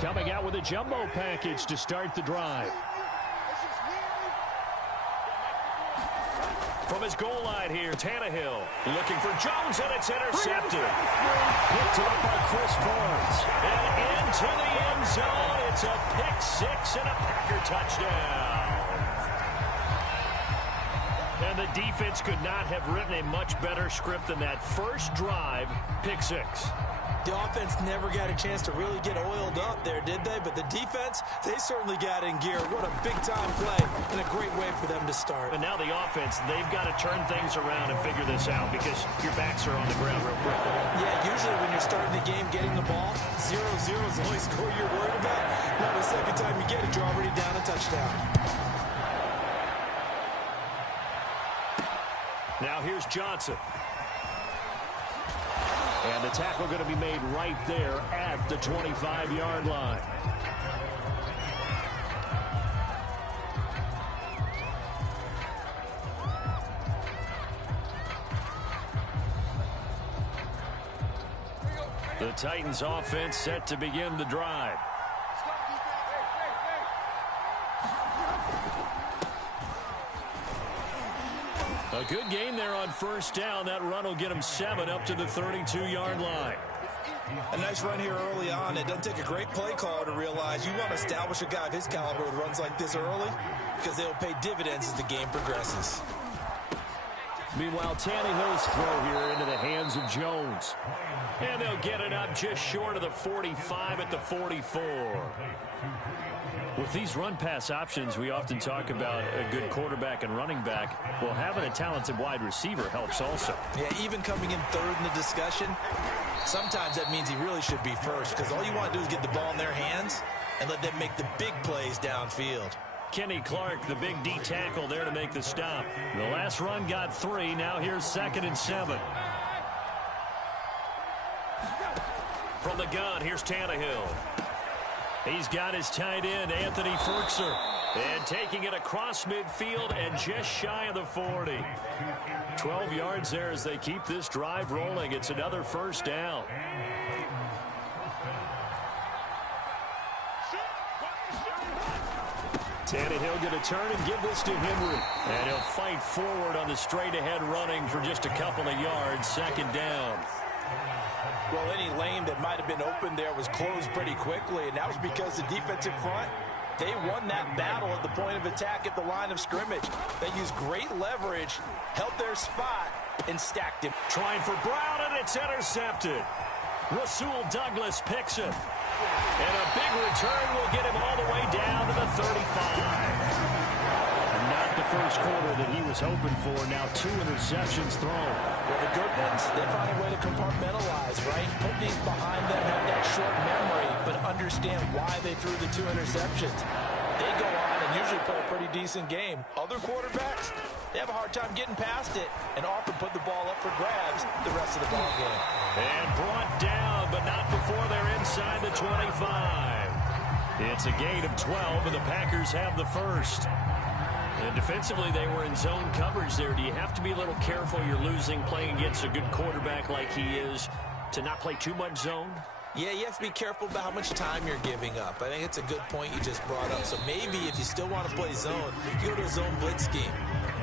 Coming out with a jumbo package to start the drive. From his goal line here, Tannehill looking for Jones, and it's intercepted. Picked up by Chris Barnes. And into the end zone. It's a pick six and a Packer touchdown. And the defense could not have written a much better script than that first drive, pick six. The offense never got a chance to really get oiled up there, did they? But the defense, they certainly got in gear. What a big-time play and a great way for them to start. And now the offense, they've got to turn things around and figure this out because your backs are on the ground real quick. Yeah, usually when you're starting the game getting the ball, 0-0 is the only score you're worried about. Now the second time you get it, you're already down a touchdown. Now here's Johnson. And the tackle going to be made right there at the 25-yard line. The Titans offense set to begin the drive. A good game there on first down. That run will get him 7 up to the 32-yard line. A nice run here early on. It doesn't take a great play caller to realize you want to establish a guy of his caliber with runs like this early because they'll pay dividends as the game progresses. Meanwhile, Tannehill's throw here into the hands of Jones. And they'll get it up just short of the 45 at the 44. With these run-pass options, we often talk about a good quarterback and running back. Well, having a talented wide receiver helps also. Yeah, even coming in third in the discussion, sometimes that means he really should be first because all you want to do is get the ball in their hands and let them make the big plays downfield. Kenny Clark, the big D tackle there to make the stop. The last run got 3. Now here's 2nd and 7. From the gun, here's Tannehill. He's got his tight end, Anthony Ferkser. And taking it across midfield and just shy of the 40. 12 yards there as they keep this drive rolling. It's another first down. Tannehill going to turn and give this to Henry. And he'll fight forward on the straight-ahead running for just a couple of yards. 2nd down. Well, any lane that might have been open there was closed pretty quickly, and that was because the defensive front, they won that battle at the point of attack at the line of scrimmage. They used great leverage, held their spot, and stacked him. Trying for Brown, and it's intercepted. Rasul Douglas picks it. And a big return will get him all the way down to the 35. Not the first quarter that he was hoping for. Now 2 interceptions thrown. Well, the good ones, they find a way to compartmentalize, right? Put these behind them, have that short memory, but understand why they threw the 2 interceptions. They go on and usually play a pretty decent game. Other quarterbacks, they have a hard time getting past it and often put the ball up for grabs the rest of the ball game. And brought down, but not before they're inside the 25. It's a gain of 12, and the Packers have the first. And defensively, they were in zone coverage there. Do you have to be a little careful? You're losing playing against a good quarterback like he is to not play too much zone? Yeah, you have to be careful about how much time you're giving up. I think it's a good point you just brought up. So maybe if you still want to play zone, you go to a zone blitz scheme.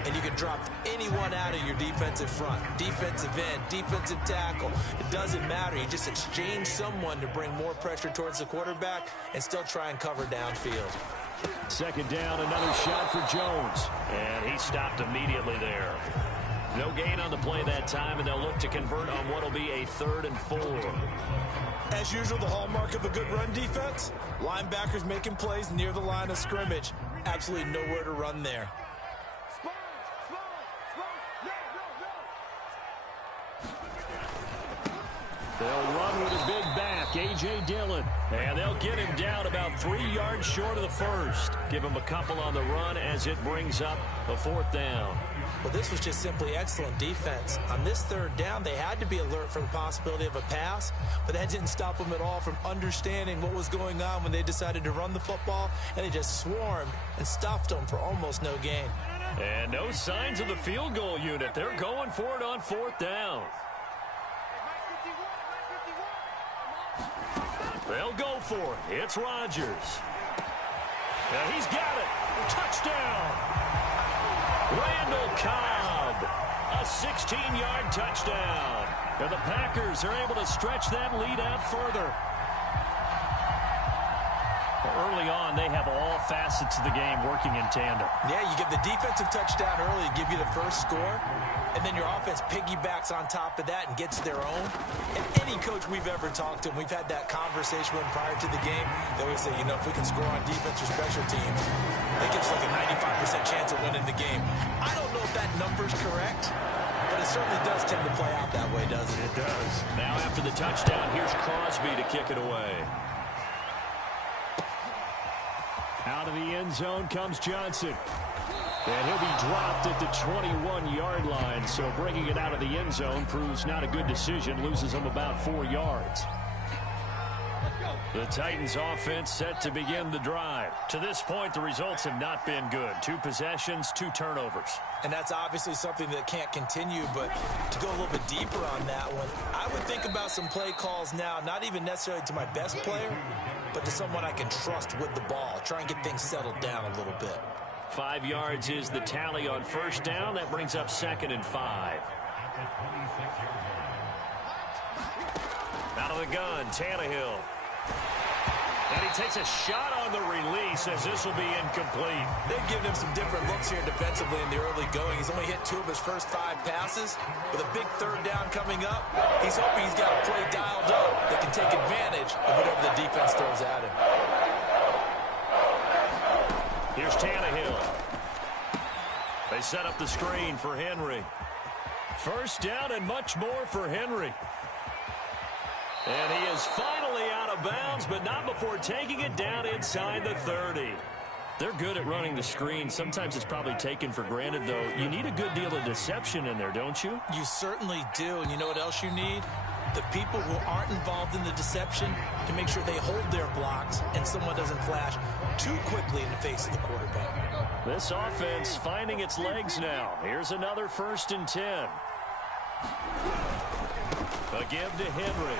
And you can drop anyone out of your defensive front. Defensive end, defensive tackle. It doesn't matter. You just exchange someone to bring more pressure towards the quarterback and still try and cover downfield. 2nd down, another shot for Jones. And he stopped immediately there. No gain on the play that time, and they'll look to convert on what will be a 3rd and 4. As usual, the hallmark of a good run defense, linebackers making plays near the line of scrimmage. Absolutely nowhere to run there. They'll run with a big back, A.J. Dillon. And they'll get him down about 3 yards short of the first. Give him a couple on the run as it brings up a 4th down. Well, this was just simply excellent defense. On this 3rd down, they had to be alert for the possibility of a pass, but that didn't stop them at all from understanding what was going on when they decided to run the football, and they just swarmed and stuffed them for almost no gain. And no signs of the field goal unit. They're going for it on 4th down. They'll go for it. It's Rodgers. And he's got it. Touchdown. Randall Cobb. A 16-yard touchdown. And the Packers are able to stretch that lead out further. Early on, they have all facets of the game working in tandem. Yeah, you give the defensive touchdown early, give you the first score, and then your offense piggybacks on top of that and gets their own. And any coach we've ever talked to, and we've had that conversation with prior to the game, they always say, you know, if we can score on defense or special teams, that gives like a 95% chance of winning the game. I don't know if that number's correct, but it certainly does tend to play out that way, doesn't it? It does. Now after the touchdown, here's Crosby to kick it away. Out of the end zone comes Johnson. And he'll be dropped at the 21-yard line. So bringing it out of the end zone proves not a good decision. Loses him about 4 yards. The Titans offense set to begin the drive. To this point, the results have not been good. 2 possessions, 2 turnovers. And that's obviously something that can't continue, but to go a little bit deeper on that one, I would think about some play calls now, not even necessarily to my best player, but to someone I can trust with the ball. Try and get things settled down a little bit. 5 yards is the tally on first down. That brings up 2nd and 5. Out of the gun, Tannehill. And he takes a shot on the release as this will be incomplete. They've given him some different looks here defensively in the early going. He's only hit 2 of his first 5 passes. With a big 3rd down coming up, he's hoping he's got a play dialed up that can take advantage of whatever the defense throws at him. Here's Tannehill. They set up the screen for Henry. First down and much more for Henry. And he is finally out of bounds, but not before taking it down inside the 30. They're good at running the screen. Sometimes it's probably taken for granted, though. You need a good deal of deception in there, don't you? You certainly do. And you know what else you need? The people who aren't involved in the deception to make sure they hold their blocks and someone doesn't flash too quickly in the face of the quarterback. This offense finding its legs now. Here's another 1st and 10. A give to Henry.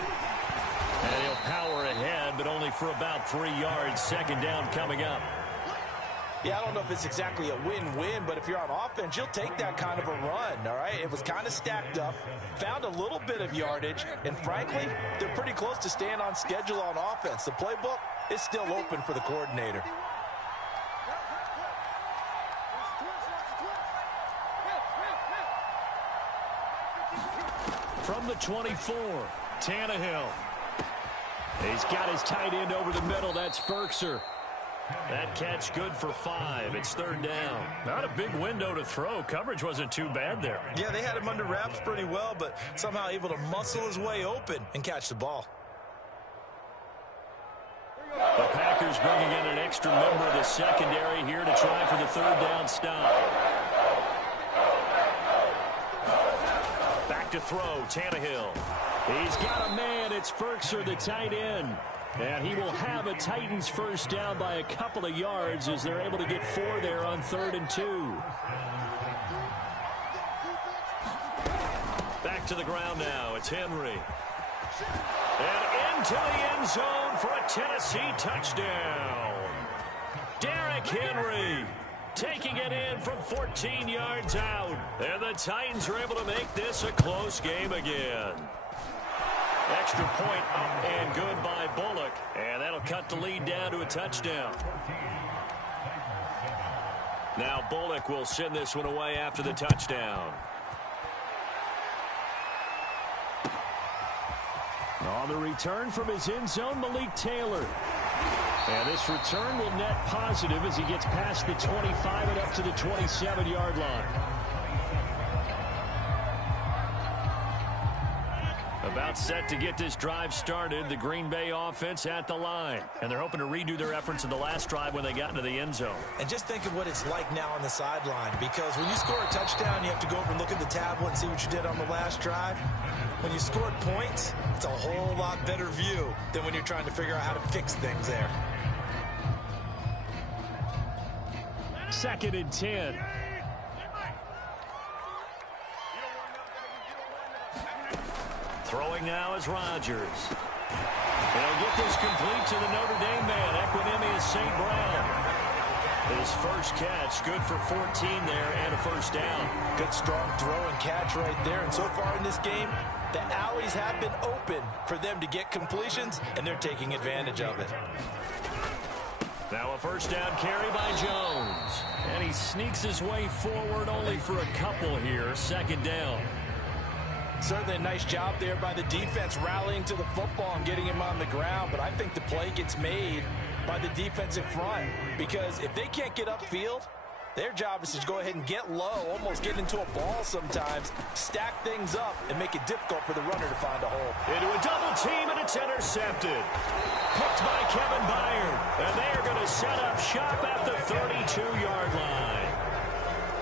And he'll power ahead, but only for about 3 yards. 2nd down coming up. Yeah, I don't know if it's exactly a win-win, but if you're on offense, you'll take that kind of a run, all right? It was kind of stacked up, found a little bit of yardage, and frankly, they're pretty close to staying on schedule on offense. The playbook is still open for the coordinator. From the 24, Tannehill. He's got his tight end over the middle. That's Ferkser. That catch good for 5. It's 3rd down. Not a big window to throw. Coverage wasn't too bad there. Yeah, they had him under wraps pretty well, but somehow able to muscle his way open and catch the ball. The Packers bringing in an extra member of the secondary here to try for the 3rd down stop. Back to throw, Tannehill. He's got a man. It's Ferkser, the tight end. And he will have a Titans 1st down by a couple of yards as they're able to get 4 there on 3rd and 2. Back to the ground now. It's Henry. And into the end zone for a Tennessee touchdown. Derrick Henry taking it in from 14 yards out. And the Titans are able to make this a close game again. Extra point up and good by Bullock. And that'll cut the lead down to a touchdown. Now Bullock will send this one away after the touchdown. On the return from his end zone, Malik Taylor. And this return will net positive as he gets past the 25 and up to the 27-yard line. About set to get this drive started, the Green Bay offense at the line. And they're hoping to redo their efforts in the last drive when they got into the end zone. And just think of what it's like now on the sideline, because when you score a touchdown, you have to go over and look at the tablet and see what you did on the last drive. When you scored points, it's a whole lot better view than when you're trying to figure out how to fix things there. 2nd and 10. Throwing now is Rodgers. He'll get this complete to the Notre Dame man, Equinemius St. Brown. His first catch, good for 14 there and a first down. Good strong throw and catch right there. And so far in this game, the alleys have been open for them to get completions, and they're taking advantage of it. Now a first down carry by Jones. And he sneaks his way forward only for a couple here. Second down. Certainly a nice job there by the defense rallying to the football and getting him on the ground. But I think the play gets made by the defensive front, because if they can't get upfield, their job is to go ahead and get low, almost get into a ball sometimes, stack things up, and make it difficult for the runner to find a hole. Into a double team, and it's intercepted. Picked by Kevin Byard, and they are going to set up shop at the 32-yard line.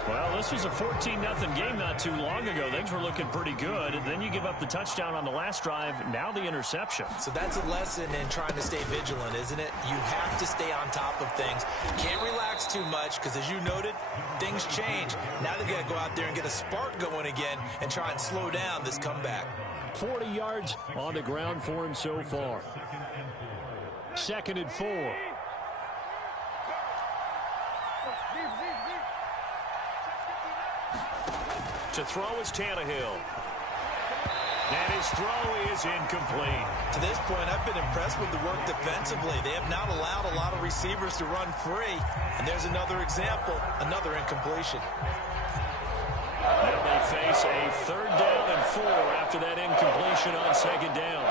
Well, this was a 14-0 game not too long ago. Things were looking pretty good, and then you give up the touchdown on the last drive, now the interception. So that's a lesson in trying to stay vigilant, isn't it? You have to stay on top of things. Can't relax too much, because as you noted, things change. Now they've got to go out there and get a spark going again and try and slow down this comeback. 40 yards on the ground for him so far. 2nd and 4. To throw is Tannehill. And his throw is incomplete. To this point, I've been impressed with the work defensively. They have not allowed a lot of receivers to run free. And there's another example, another incompletion. Now they face a 3rd down and 4 after that incompletion on 2nd down.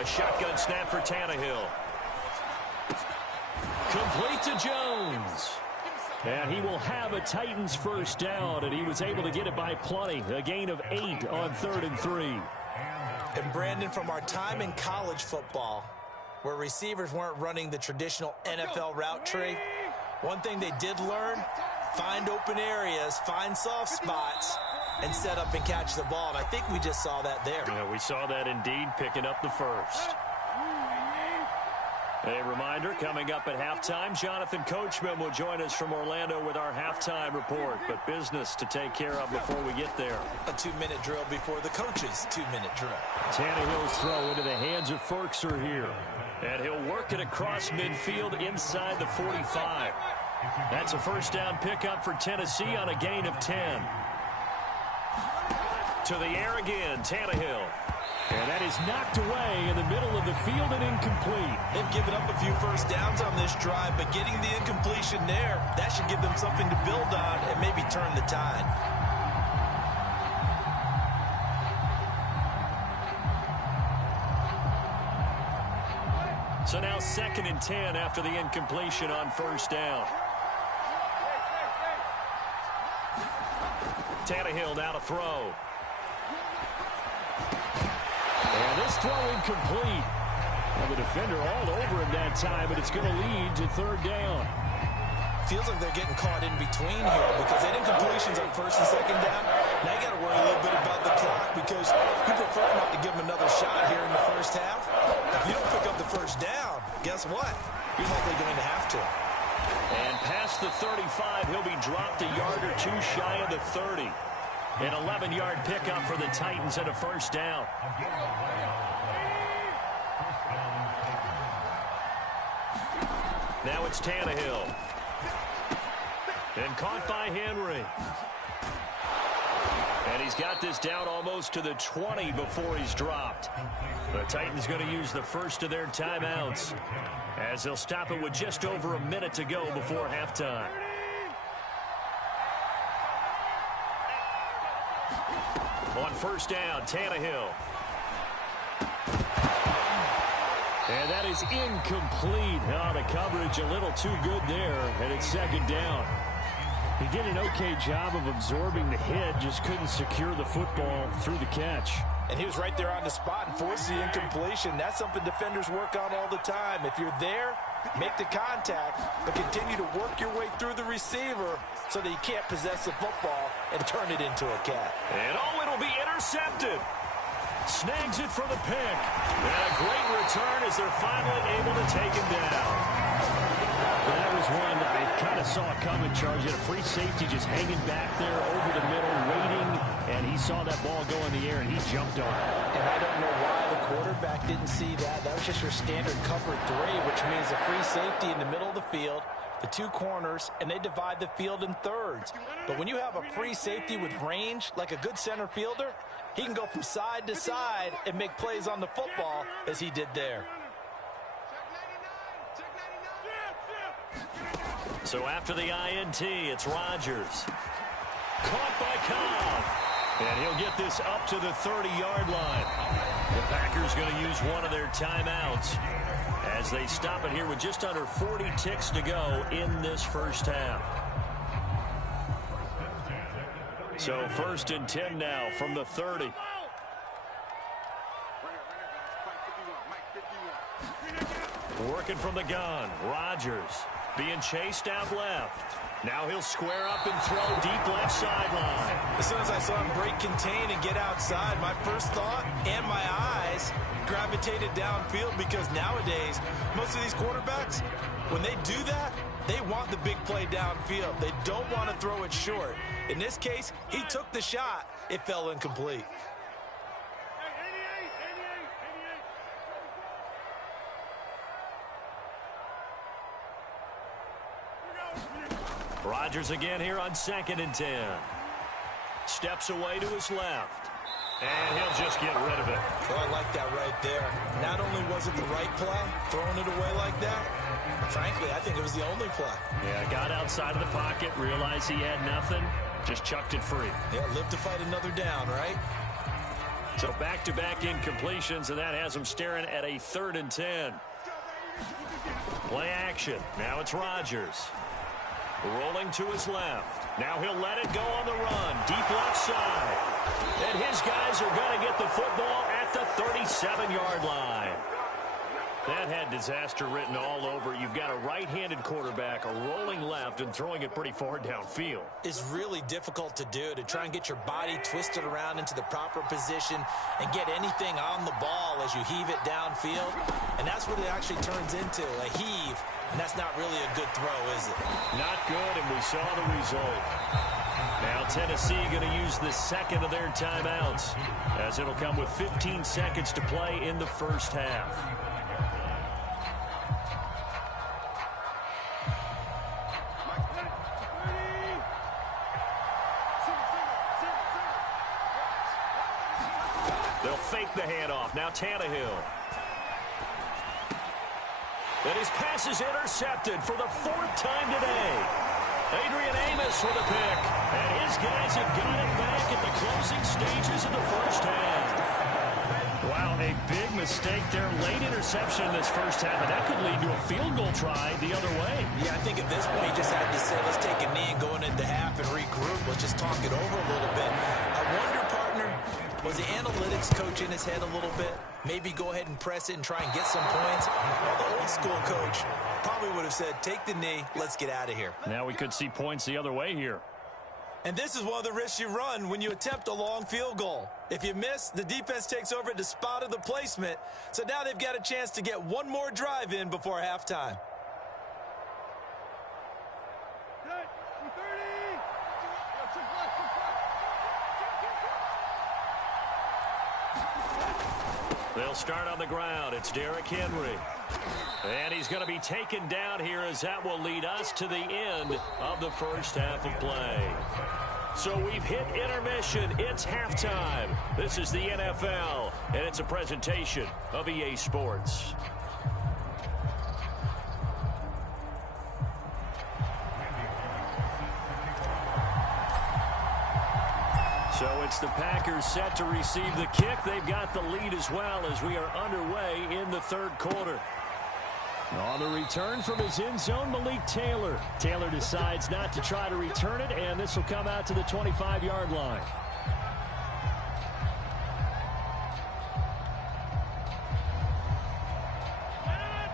A shotgun snap for Tannehill. Complete to Jones. And he will have a Titans first down, and he was able to get it by plenty. A gain of 8 on 3rd and 3. And Brandon, from our time in college football, where receivers weren't running the traditional NFL route tree, one thing they did learn, find open areas, find soft spots, and set up and catch the ball. And I think we just saw that there. Yeah, we saw that indeed, picking up the first. A reminder, coming up at halftime, Jonathan Coachman will join us from Orlando with our halftime report. But business to take care of before we get there. A 2-minute drill before the coach's 2-minute drill. Tannehill's throw into the hands of Ferkser here. And he'll work it across midfield inside the 45. That's a first down pickup for Tennessee on a gain of 10. To the air again, Tannehill. And that is knocked away in the middle of the field and incomplete. They've given up a few first downs on this drive, but getting the incompletion there, that should give them something to build on and maybe turn the tide. So now 2nd and 10 after the incompletion on first down. Tannehill now to throw. And this throw incomplete. Well, the defender all over him that time, but it's going to lead to 3rd down. Feels like they're getting caught in between here because they had incompletions on 1st and 2nd down. Now you got to worry a little bit about the clock because you prefer not to give them another shot here in the first half. If you don't pick up the first down, guess what? You're likely going to have to. And past the 35, he'll be dropped a yard or two shy of the 30. An 11-yard pickup for the Titans and a first down. Now it's Tannehill. And caught by Henry. And he's got this down almost to the 20 before he's dropped. The Titans going to use the first of their timeouts as they'll stop it with just over a minute to go before halftime. On first down, Tannehill. And that is incomplete. Oh, the coverage a little too good there, and it's 2nd down. He did an okay job of absorbing the hit, just couldn't secure the football through the catch. And he was right there on the spot and forced the incompletion. That's something defenders work on all the time. If you're there, make the contact, but continue to work your way through the receiver so that you can't possess the football and turn it into a catch. And oh, it'll be intercepted. Snags it for the pick. And a great return as they're finally able to take him down. That was one that they kind of saw coming, Charge. Had a free safety just hanging back there over the middle, waiting and he saw that ball go in the air, and he jumped on it. And I don't know why the quarterback didn't see that. That was just your standard cover 3, which means a free safety in the middle of the field, the 2 corners, and they divide the field in thirds. But when you have a free safety with range, like a good center fielder, he can go from side to side and make plays on the football as he did there. So after the INT, it's Rodgers. Caught by Cobb. And he'll get this up to the 30-yard line. The Packers going to use one of their timeouts as they stop it here with just under 40 ticks to go in this first half. So 1st and 10 now from the 30. Working from the gun, Rodgers being chased out left. Now he'll square up and throw deep left sideline. As soon as I saw him break contain and get outside, my first thought and my eyes gravitated downfield, because nowadays, most of these quarterbacks, when they do that, they want the big play downfield. They don't want to throw it short. In this case, he took the shot. It fell incomplete. Rodgers again here on 2nd and 10. Steps away to his left. And he'll just get rid of it. Oh, I like that right there. Not only was it the right play, throwing it away like that, frankly, I think it was the only play. Yeah, got outside of the pocket, realized he had nothing, just chucked it free. Yeah, live to fight another down, right? So back-to-back incompletions, and that has him staring at a 3rd and 10. Play action. Now it's Rodgers. Rolling to his left. Now he'll let it go on the run. Deep left side. And his guys are going to get the football at the 37-yard line. That had disaster written all over. You've got a right-handed quarterback, a rolling left, and throwing it pretty far downfield. It's really difficult to do, to try and get your body twisted around into the proper position and get anything on the ball as you heave it downfield. And that's what it actually turns into, a heave. And that's not really a good throw, is it? Not good, and we saw the result. Now Tennessee going to use the second of their timeouts, as it'll come with 15 seconds to play in the first half. They'll fake the handoff. Now Tannehill. And his pass is intercepted for the 4th time today. Adrian Amos with a pick. And his guys have got it back at the closing stages of the first half. Wow, a big mistake there. Late interception in this first half, and that could lead to a field goal try the other way. Yeah, I think at this point he just had to say, let's take a knee and go into half and regroup. Let's just talk it over a little bit. I wonder, partner, was the analytics coach in his head a little bit? Maybe go ahead and press it and try and get some points. Well, the old school coach probably would have said, take the knee, let's get out of here. Now we could see points the other way here. And this is one of the risks you run when you attempt a long field goal. If you miss, the defense takes over at the spot of the placement. So now they've got a chance to get one more drive in before halftime. They'll start on the ground. It's Derrick Henry. And he's going to be taken down here, as that will lead us to the end of the first half of play. So we've hit intermission. It's halftime. This is the NFL, and it's a presentation of EA Sports. So it's the Packers set to receive the kick. They've got the lead as well as we are underway in the third quarter. On the return from his end zone, Malik Taylor. Taylor decides not to try to return it, and this will come out to the 25-yard line.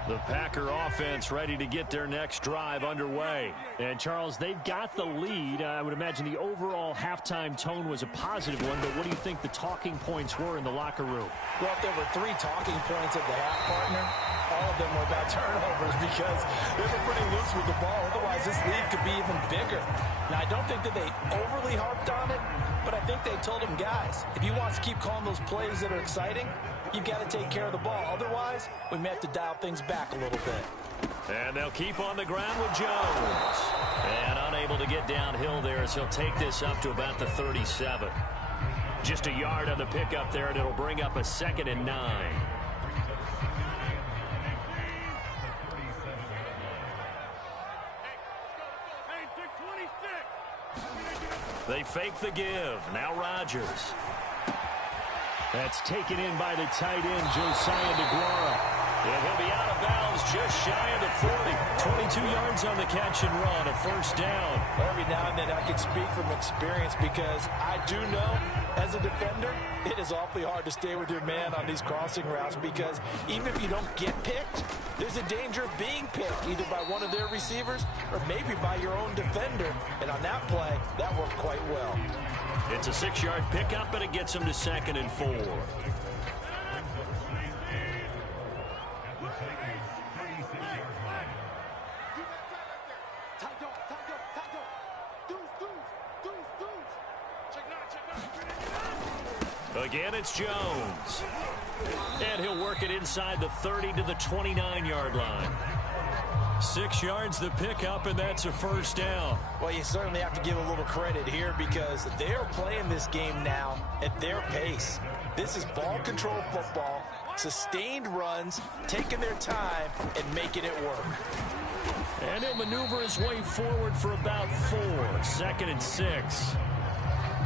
The Packer offense ready to get their next drive underway. And, Charles, they've got the lead. I would imagine the overall halftime tone was a positive one, but what do you think the talking points were in the locker room? Well, if there were 3 talking points at the half, partner, all of them were about turnovers because they were pretty loose with the ball. Otherwise, this lead could be even bigger. Now, I don't think that they overly harped on it, but I think they told them, guys, if you want to keep calling those plays that are exciting, you've got to take care of the ball. Otherwise, we may have to dial things back a little bit. And they'll keep on the ground with Jones. And unable to get downhill there as he'll take this up to about the 37. Just a yard on the pickup there, and it'll bring up a 2nd and 9. They fake the give. Now Rodgers. That's taken in by the tight end, Josiah DeGuara. And he'll be out of bounds just shy of the 40. 22 yards on the catch and run, a first down. Every now and then I can speak from experience because I do know as a defender, it is awfully hard to stay with your man on these crossing routes because even if you don't get picked, there's a danger of being picked either by one of their receivers or maybe by your own defender. And on that play, that worked quite well. It's a 6-yard pickup, and it gets him to 2nd and 4. Again, it's Jones. And he'll work it inside the 30 to the 29-yard line. 6 yards the pickup, and that's a first down. Well, you certainly have to give a little credit here because they're playing this game now at their pace. This is ball control football, sustained runs, taking their time, and making it work. And he'll maneuver his way forward for about 4. 2nd and 6.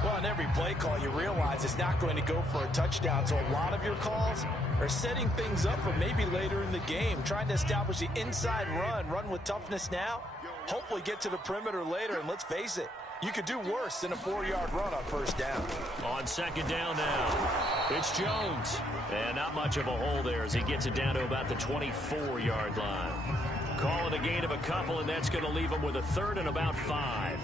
Well, on every play call, you realize it's not going to go for a touchdown, so a lot of your calls are setting things up for maybe later in the game, trying to establish the inside run with toughness now, hopefully get to the perimeter later, and let's face it, you could do worse than a 4-yard run on first down. On 2nd down now, it's Jones. And not much of a hole there as he gets it down to about the 24-yard line. Calling a gain of a couple, and that's going to leave him with a 3rd and about 5.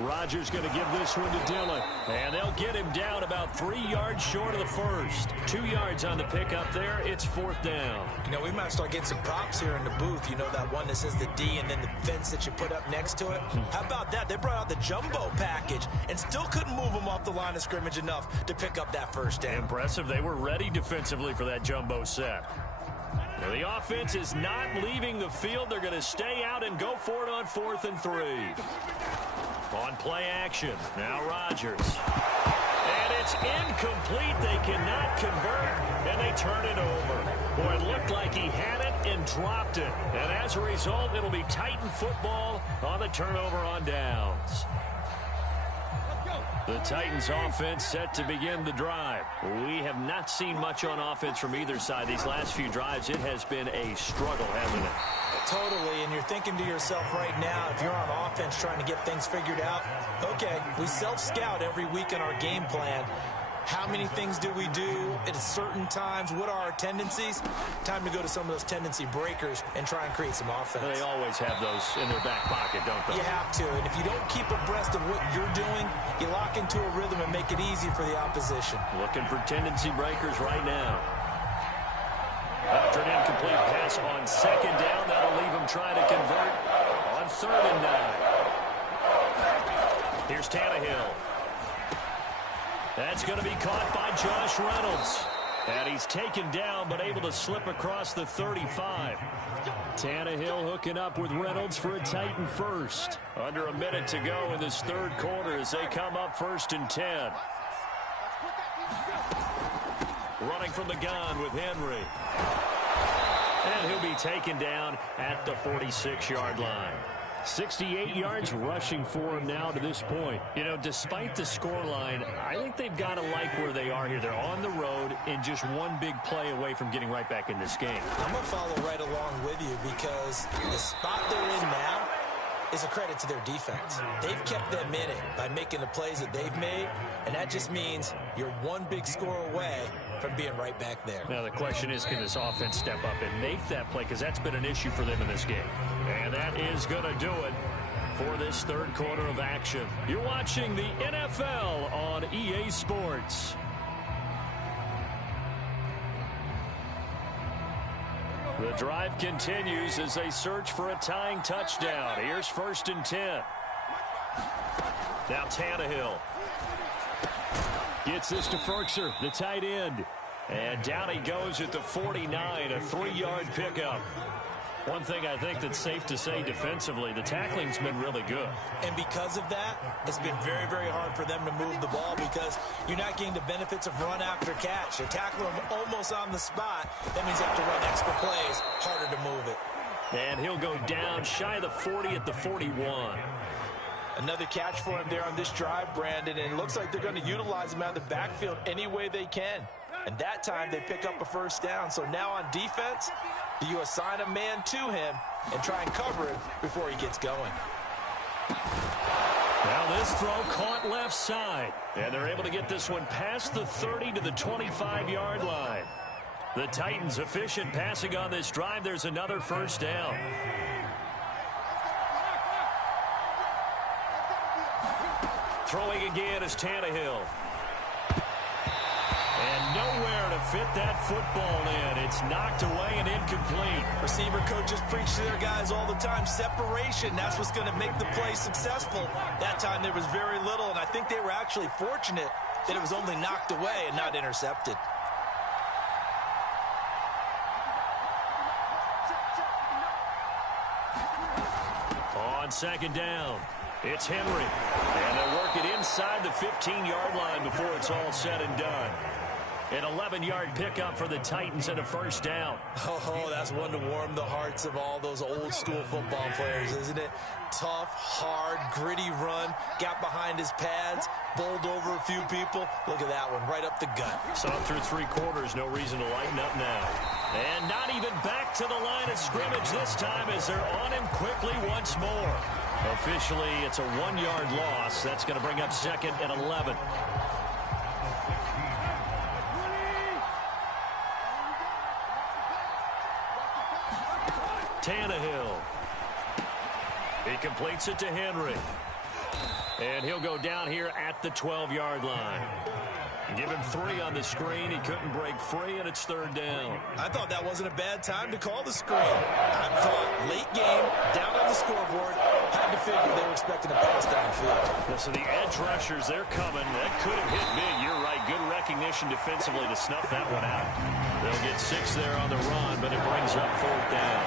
Rodgers going to give this one to Dillon. And they'll get him down about 3 yards short of the first. 2 yards on the pickup there. It's 4th down. You know, we might start getting some props here in the booth. You know, that one that says the D and then the fence that you put up next to it? How about that? They brought out the jumbo package and still couldn't move them off the line of scrimmage enough to pick up that first down. Impressive. They were ready defensively for that jumbo set. Now, the offense is not leaving the field. They're going to stay out and go for it on 4th and 3. On play action, now Rodgers. And it's incomplete. They cannot convert, and they turn it over. Boy, it looked like he had it and dropped it. And as a result, it'll be Titan football on the turnover on downs. The Titans offense set to begin the drive. We have not seen much on offense from either side. These last few drives, it has been a struggle, hasn't it? Totally, and you're thinking to yourself right now, if you're on offense trying to get things figured out, okay, we self-scout every week in our game plan. How many things do we do at certain times? What are our tendencies? Time to go to some of those tendency breakers and try and create some offense. They always have those in their back pocket, don't they? You have to, and if you don't keep abreast of what you're doing, you lock into a rhythm and make it easy for the opposition. Looking for tendency breakers right now. After an incomplete pass on 2nd down, that'll leave him trying to convert on 3rd and 9. Here's Tannehill. That's going to be caught by Josh Reynolds. And he's taken down, but able to slip across the 35. Tannehill hooking up with Reynolds for a Titan first. Under a minute to go in this 3rd quarter as they come up 1st and 10. Running from the gun with Henry. And he'll be taken down at the 46-yard line. 68 yards rushing for him now to this point. You know, despite the scoreline, I think they've got to like where they are here. They're on the road and just one big play away from getting right back in this game. I'm going to follow right along with you because the spot they're in now, is a credit to their defense. They've kept them in it by making the plays that they've made, and that just means you're one big score away from being right back there. Now the question is, can this offense step up and make that play, because that's been an issue for them in this game. And that is going to do it for this third quarter of action. You're watching the NFL on EA Sports. The drive continues as they search for a tying touchdown. Here's 1st and 10. Now Tannehill gets this to Ferkser, the tight end. And down he goes at the 49, a 3-yard pickup. One thing I think that's safe to say defensively, the tackling's been really good. And because of that, it's been very, very hard for them to move the ball because you're not getting the benefits of run after catch. They're tackling them almost on the spot. That means you have to run extra plays, harder to move it. And he'll go down shy of the 40 at the 41. Another catch for him there on this drive, Brandon, and it looks like they're going to utilize him out of the backfield any way they can. And that time they pick up a 1st down. So now on defense, do you assign a man to him and try and cover him before he gets going? Now this throw caught left side. And they're able to get this one past the 30 to the 25-yard line. The Titans efficient passing on this drive. There's another 1st down. Throwing again is Tannehill. And nowhere to fit that football in. It's knocked away and incomplete. Receiver coaches preach to their guys all the time. Separation, that's what's going to make the play successful. That time there was very little, and I think they were actually fortunate that it was only knocked away and not intercepted. On 2nd down, it's Henry. And they'll work it inside the 15-yard line before it's all said and done. An 11-yard pickup for the Titans and a 1st down. Oh, that's one to warm the hearts of all those old-school football players, isn't it? Tough, hard, gritty run. Got behind his pads, bowled over a few people. Look at that one, right up the gut. Saw it through 3 quarters, no reason to lighten up now. And not even back to the line of scrimmage this time as they're on him quickly once more. Officially, it's a 1-yard loss. That's going to bring up 2nd and 11. Tannehill. He completes it to Henry. And he'll go down here at the 12-yard line. Give him 3 on the screen. He couldn't break free, and it's 3rd down. I thought that wasn't a bad time to call the screen. I thought late game, down on the scoreboard, had to figure they were expecting a pass downfield. So the edge rushers, they're coming. That could have hit big. You're right. Good recognition defensively to snuff that one out. They'll get 6 there on the run, but it brings up 4th down.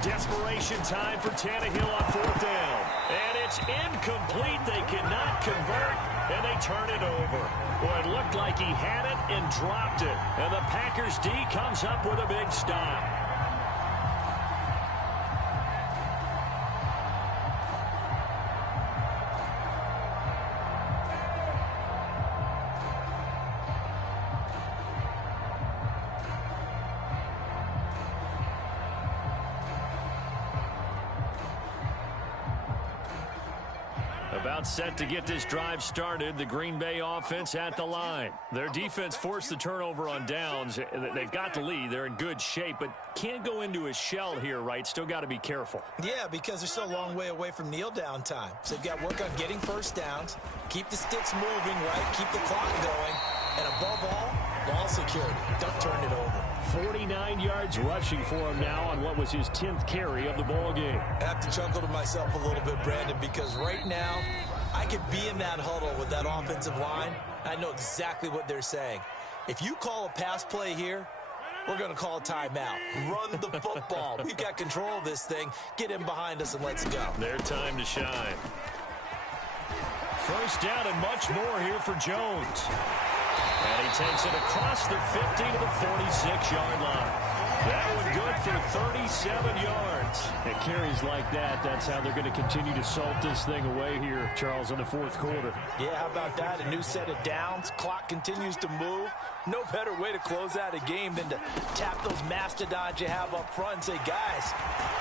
Desperation time for Tannehill on 4th down. And it's incomplete. They cannot convert, and they turn it over. Well, it looked like he had it and dropped it. And the Packers D comes up with a big stop. About set to get this drive started. The Green Bay offense at the line. Their defense forced the turnover on downs. They've got the lead. They're in good shape, but can't go into a shell here, right? Still got to be careful. Yeah, because they're still a long way away from kneel down time. So they've got to work on getting 1st downs, keep the sticks moving, right? Keep the clock going, and above all, ball security. Don't turn it over. 49 yards rushing for him now on what was his 10th carry of the ball game. I have to chuckle to myself a little bit, Brandon, because right now I could be in that huddle with that offensive line. I know exactly what they're saying. If you call a pass play here, we're going to call a timeout. Run the football. We've got control of this thing. Get in behind us and let's go. Their time to shine. 1st down and much more here for Jones. And he takes it across the 50 to the 46-yard line. That one good for 37 yards. And carries like that, that's how they're going to continue to salt this thing away here, Charles, in the fourth quarter. Yeah, how about that? A new set of downs. Clock continues to move. No better way to close out a game than to tap those mastodons you have up front and say, guys,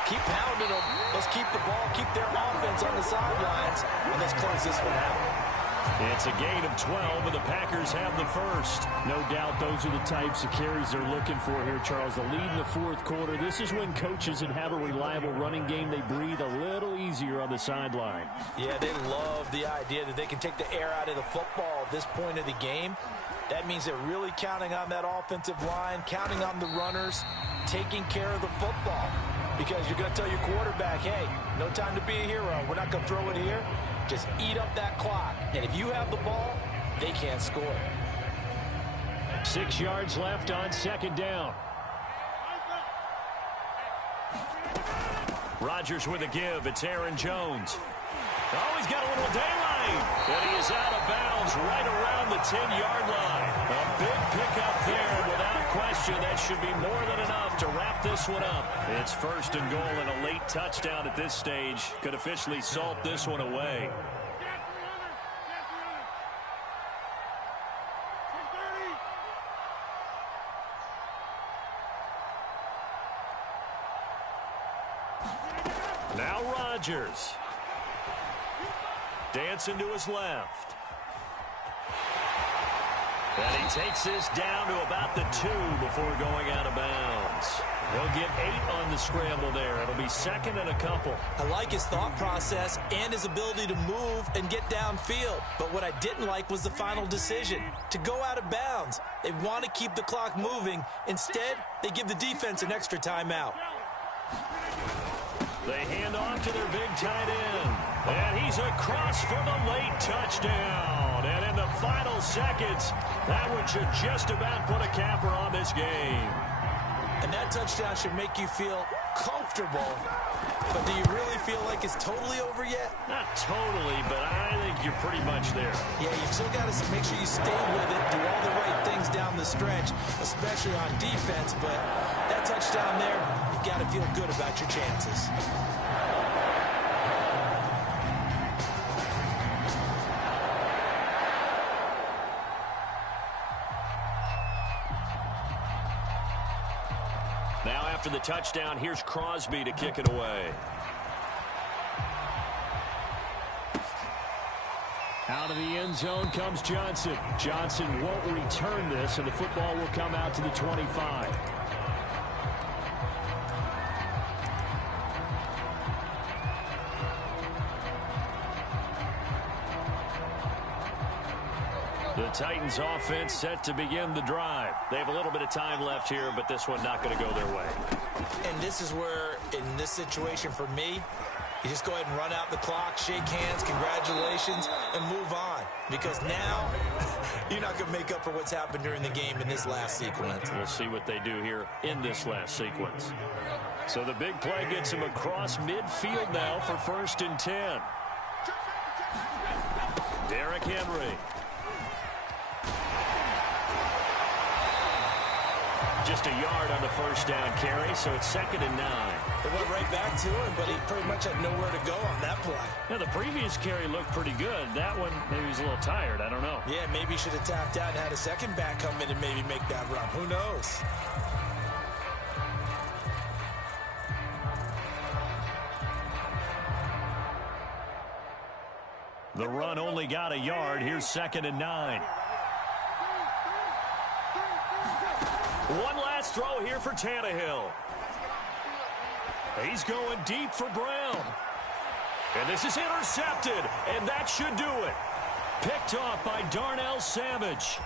keep pounding them. Let's keep the ball, keep their offense on the sidelines, and let's close this one out. It's a gain of 12, and the Packers have the first. No doubt those are the types of carries they're looking for here, Charles. The lead in the fourth quarter. This is when coaches that have a reliable running game, they breathe a little easier on the sideline. Yeah, they love the idea that they can take the air out of the football at this point of the game. That means they're really counting on that offensive line, counting on the runners, taking care of the football. Because you're going to tell your quarterback, hey, no time to be a hero. We're not going to throw it here. Just eat up that clock. And if you have the ball, they can't score. 6 yards left on second down. Rodgers with a give. It's Aaron Jones. Oh, he's got a little daylight. And he is out of bounds right around the 10-yard line. A big pickup there. Without question, that should be more than enough to wrap this one up. It's first and goal and a late touchdown at this stage. Could officially salt this one away. Now Rodgers. Dancing to his left. And he takes this down to about the 2 before going out of bounds. He'll get 8 on the scramble there. It'll be second and a couple. I like his thought process and his ability to move and get downfield. But what I didn't like was the final decision, to go out of bounds. They want to keep the clock moving. Instead, they give the defense an extra timeout. They hand off to their big tight end. And he's across for the late touchdown. And in the final seconds, that one should just about put a capper on this game. And that touchdown should make you feel comfortable. But do you really feel like it's totally over yet? Not totally, but I think you're pretty much there. Yeah, you've still got to make sure you stay with it, do all the right things down the stretch, especially on defense. But that touchdown there, you've got to feel good about your chances. Now after the touchdown, here's Crosby to kick it away. Out of the end zone comes Johnson. Johnson won't return this, and the football will come out to the 25. The Titans offense set to begin the drive. They have a little bit of time left here, but this one not going to go their way. And this is where, in this situation for me, you just go ahead and run out the clock, shake hands, congratulations, and move on. Because now, you're not going to make up for what's happened during the game in this last sequence. We'll see what they do here in this last sequence. So the big play gets him across midfield now for 1st and 10. Derrick Henry. Just a yard on the first down carry, so it's 2nd and 9. They went right back to him, but he pretty much had nowhere to go on that play. Now, the previous carry looked pretty good. That one, maybe he was a little tired. I don't know. Yeah, maybe he should have tapped out and had a second back come in and maybe make that run. Who knows? The run only got a yard. Here's 2nd and 9. One last throw here for Tannehill. He's going deep for Brown. And this is intercepted, and that should do it. Picked off by Darnell Savage.